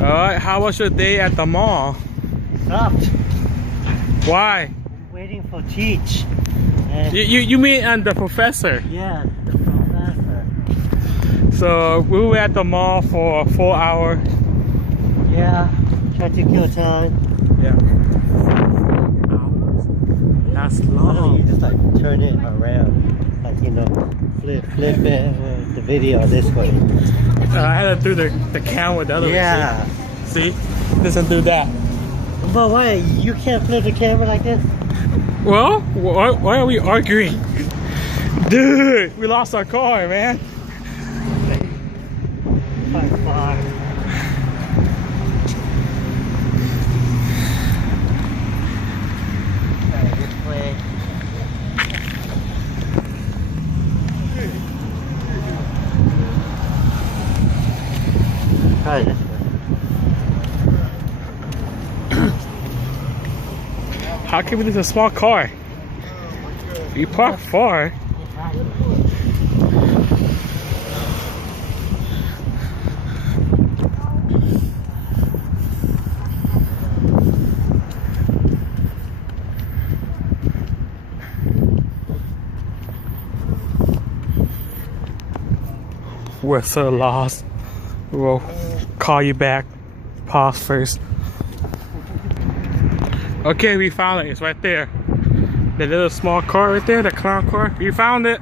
Alright, how was your day at the mall? Stopped. Why? Waiting for teach. And You mean the professor? yeah, the professor. So we were at the mall for 4 hours. Yeah, try to kill time. Yeah. That's Why don't you long. just like turn it around? Like, you know, flip it, the video this way. I had to do the camera the other way. Yeah. See? Doesn't do that. But why? You can't flip the camera like this? Well, why are we arguing? Dude, we lost our car, man. Far. This way. Try this way. How can we lose a small car? You parked far. We're so lost. We'll call you back. Pause first. Okay, we found it. It's right there. The little small car right there, the clown car. We found it.